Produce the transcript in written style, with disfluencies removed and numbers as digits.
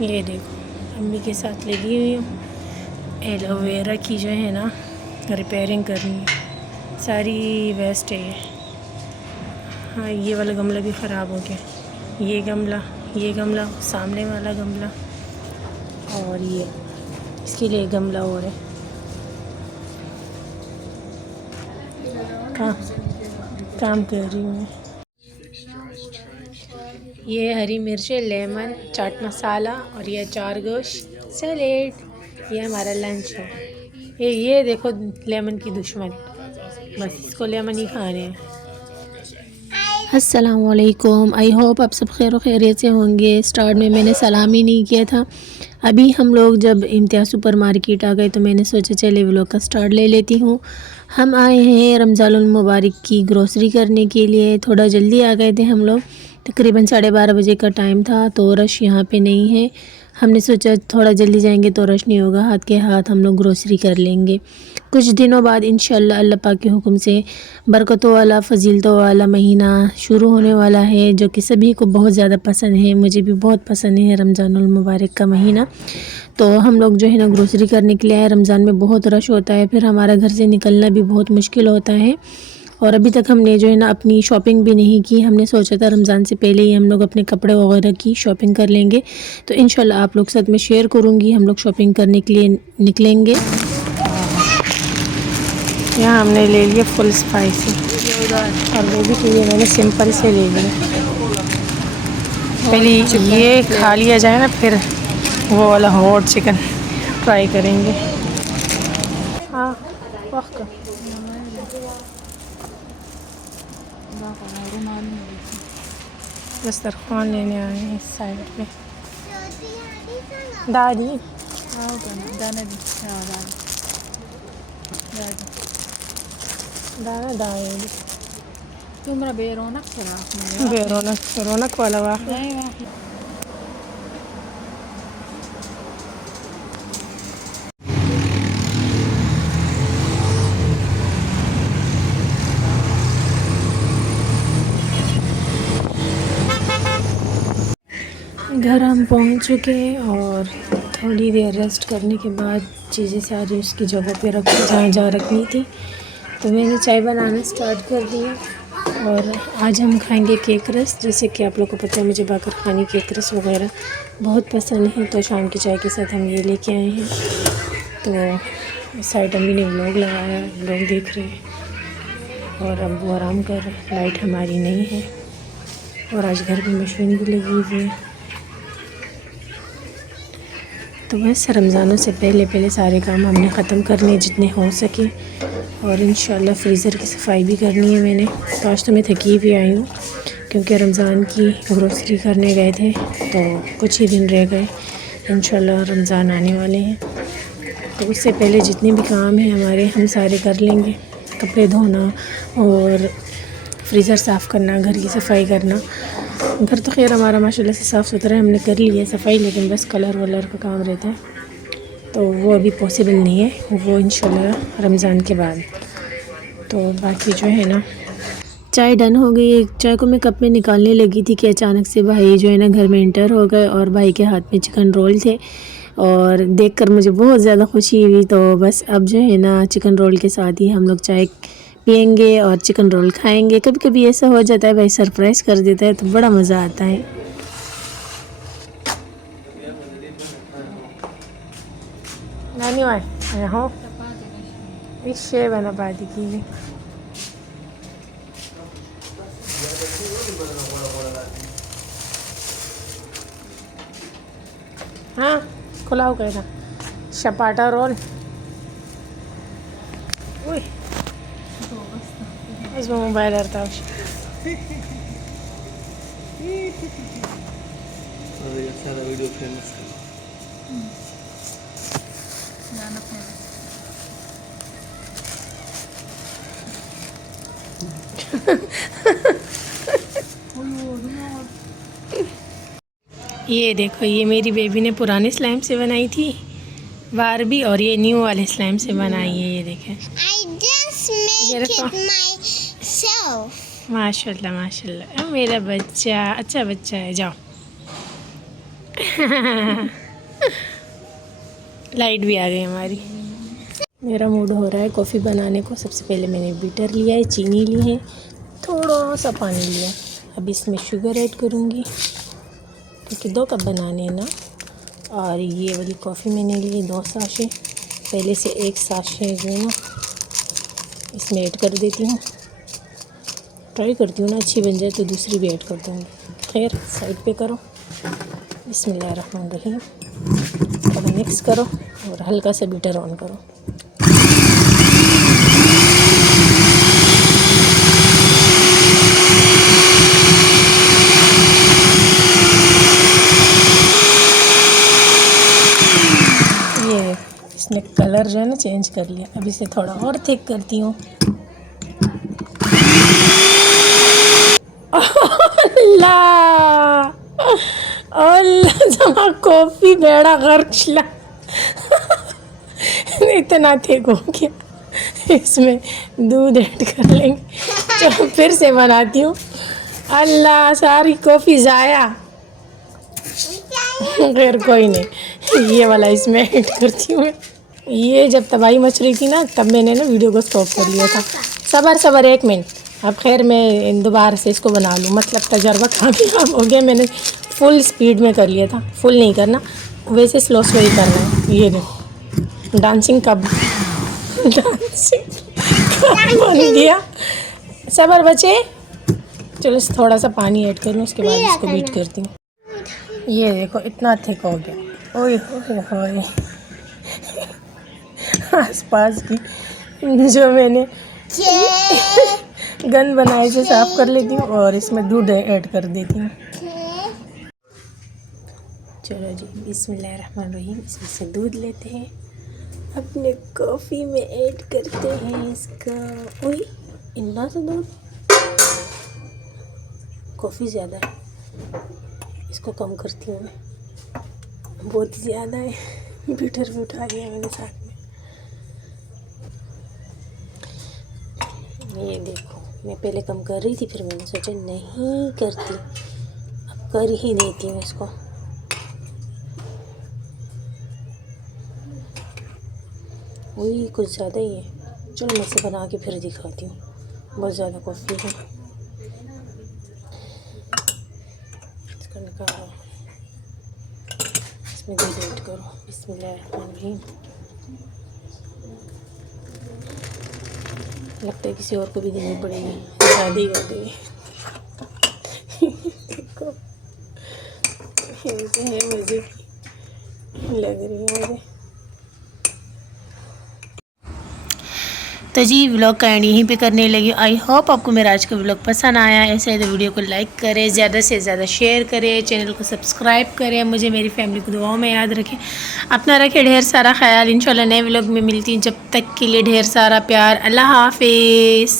ये देखो अम्मी के साथ लगी हुई हूँ। एलोवेरा की जो है ना रिपेयरिंग करनी है, सारी वेस्ट है ये। हाँ, ये वाला गमला भी ख़राब हो गया। ये गमला, सामने वाला गमला, और ये इसके लिए गमला और है। काम कर रही हूँ मैं। ये हरी मिर्चें, लेमन, चाट मसाला और ये अचार गोश्त, सैलेड। ये हमारा लंच है। ये देखो लेमन की दुश्मन, बस इसको लेमन ही खाने हैं। अस्सलामुअलैकुम, आई होप आप सब खैर खैरियत से होंगे। स्टार्ट में मैंने सलाम ही नहीं किया था। अभी हम लोग जब इम्तियाज़ सुपर मार्केट आ गए तो मैंने सोचा चले व्लॉग का स्टार्ट ले लेती हूँ। हम आए हैं रमज़ानुल मुबारक की ग्रोसरी करने के लिए। थोड़ा जल्दी आ गए थे हम लोग, तकरीबन 12:30 बजे का टाइम था, तो रश यहाँ पे नहीं है। हमने सोचा थोड़ा जल्दी जाएंगे तो रश नहीं होगा, हाथ के हाथ हम लोग ग्रोसरी कर लेंगे। कुछ दिनों बाद इंशाल्लाह अल्लाह पाक के हुक्म से बरकतों वाला, फजीलतों वाला महीना शुरू होने वाला है, जो कि सभी को बहुत ज़्यादा पसंद है। मुझे भी बहुत पसंद है रमज़ानुल मुबारक का महीना। तो हम लोग जो है ना ग्रोसरी करने के लिए आए। रमज़ान में बहुत रश होता है, फिर हमारा घर से निकलना भी बहुत मुश्किल होता है। और अभी तक हमने जो है ना अपनी शॉपिंग भी नहीं की। हमने सोचा था रमज़ान से पहले ही हम लोग अपने कपड़े वगैरह की शॉपिंग कर लेंगे। तो इंशाल्लाह आप लोग साथ में शेयर करूँगी। हम लोग शॉपिंग करने के लिए निकलेंगे। यहाँ हमने ले लिए फुल स्पाइसी, और वो भी चाहिए मैंने सिंपल से ले लिया। पहले ये खा लिया जाए ना, फिर वो वाला हॉट चिकन ट्राई करेंगे। हाँ दस्तरखान लेने आए हैं इस साइड पे। दादी दाना दादी तुमरा बेरोनक रौनक वाला वाक़। घर हम पहुंच चुके और थोड़ी देर रेस्ट करने के बाद चीज़ें सारी उसकी जगह पे रख जहाँ रखनी थी, तो मैंने चाय बनाना स्टार्ट कर दिया। और आज हम खाएंगे केक रस। जैसे कि आप लोगों को पता है मुझे बाकर खानी केक रस वगैरह बहुत पसंद है, तो शाम की चाय के साथ हम ये लेके आए हैं। तो साइड अम्मी ने व्लॉग लगाया, व्लॉग देख रहे हैं और अब वो आराम कर रहे हैं। लाइट हमारी नहीं है और आज घर में मशीन भी लगी हुई है। तो बस रमज़ानों से पहले सारे काम हमने ख़त्म करने जितने हो सके, और इंशाल्लाह फ्रीज़र की सफाई भी करनी है मैंने। तो आज तो मैं थकी भी आई हूँ क्योंकि रमज़ान की ग्रोसरी करने गए थे, तो कुछ ही दिन रह गए, इंशाल्लाह रमज़ान आने वाले हैं। तो उससे पहले जितने भी काम हैं हमारे हम सारे कर लेंगे। कपड़े धोना और फ्रीज़र साफ़ करना, घर की सफाई करना। घर तो खैर हमारा माशाल्लाह से साफ़ सुथरा है, हमने कर ली है सफाई, लेकिन बस कलर वलर का काम रहता है, तो वो अभी पॉसिबल नहीं है, वो इंशाल्लाह रमज़ान के बाद। तो बाकी जो है ना, चाय डन हो गई है। चाय को मैं कप में निकालने लगी थी कि अचानक से भाई जो है ना घर में इंटर हो गए, और भाई के हाथ में चिकन रोल थे और देखकर मुझे बहुत ज़्यादा खुशी हुई। तो बस अब जो है ना चिकन रोल के साथ ही हम लोग चाय पियेंगे और चिकन रोल खाएंगे। कभी कभी ऐसा हो जाता है भाई सरप्राइज़ कर देता है, तो बड़ा मज़ा आता है। नानी वाई हो इसे बना पाती की हाँ खुलाओ कहना शपाटा रोल। इसमें मोबाइल रहता है सारा वीडियो फेमस है। ये देखो, ये मेरी बेबी ने पुराने स्लाइम से बनाई थी बारबी, और ये न्यू वाले स्लाइम से बनाई है। ये देखें, माशाल्लाह माशाल्लाह मेरा बच्चा अच्छा बच्चा है। जाओ लाइट भी आ गई हमारी। मेरा मूड हो रहा है कॉफ़ी बनाने को। सबसे पहले मैंने बीटर लिया है, चीनी ली है, थोड़ा सा पानी लिया। अब इसमें शुगर ऐड करूँगी क्योंकि 2 कप बनाने हैं ना। और ये वाली कॉफ़ी मैंने ली 2 साशे। पहले से 1 साशे जो है ना इसमें ऐड कर देती हूँ। ट्राई करती हूँ ना अच्छी बन जाए तो दूसरी भी ऐड कर दूँगी। खैर साइड पे करो। बिस्मिल्लाहिर्रहमानिर्रहीम। थोड़ा मिक्स करो और हल्का सा बीटर ऑन करो। ये इसने कलर जो है ना चेंज कर लिया। अब इसे थोड़ा और थिक करती हूँ। अल्लाह अल्लाह जमा कॉफ़ी बेड़ा गर्क इतना थिक हो गया। इसमें दूध ऐड कर लेंगे। तो फिर से बनाती हूँ। अल्लाह सारी कॉफ़ी ज़ाया। खैर कोई नहीं, ये वाला इसमें ऐड करती हूँ मैं। ये जब तबाही मच रही थी ना तब मैंने ना वीडियो को स्टॉप कर लिया था। सबर 1 मिनट। अब खैर मैं दोबारा से इसको बना लूँ। मतलब तजर्बा कामयाब हो गया। मैंने फुल स्पीड में कर लिया था। फुल नहीं करना, वैसे स्लो ही करना है। ये देखो डांसिंग कब बन गया। सबर बचे। चलो थोड़ा सा पानी ऐड कर लूँ, उसके बाद इसको बीट करती हूँ। ये देखो इतना थिक हो गया। ओए होए होए। आसपास की जो मैंने गंद बनाए से साफ़ कर लेती हूँ और इसमें दूध ऐड कर देती हूँ। चलो जी बिस्मिल्लाहिर्रहमानिर्रहीम। इसमें से दूध लेते हैं, अपने कॉफ़ी में ऐड करते हैं इसका। ओए इतना सा दूध, कॉफ़ी ज़्यादा है, इसको कम करती हूँ मैं। बहुत ज़्यादा है। बीटर भी उठा लिया मैंने साथ में। ये देखो मैं पहले कम कर रही थी, फिर मैंने सोचा नहीं करती, अब कर ही देती हूँ इसको। वही कुछ ज़्यादा ही है। चलो मैं इसे बना के फिर दिखाती हूँ। बहुत ज़्यादा कॉफ़ी है। इसको निकालो, इसमें दूध ऐड करो। बिस्मिल्लाहिर्रहमानिर्रहीम। लगता है किसी और को भी देनी पड़ेगी, ज़्यादा ही हो गई। देखो ऐसे है, मज़े की लग रही है मुझे। तो जी व्लॉग का एंड यहीं पे करने लगी। आई होप आपको मेरा आज का व्लॉग पसंद आया। ऐसे है तो वीडियो को लाइक करें, ज़्यादा से ज़्यादा शेयर करें, चैनल को सब्सक्राइब करें, मुझे मेरी फैमिली को दुआओं में याद रखें। अपना रखें ढेर सारा ख्याल। इंशाल्लाह नए व्लॉग में मिलती हूँ। जब तक के लिए ढेर सारा प्यार। अल्लाह हाफिज़।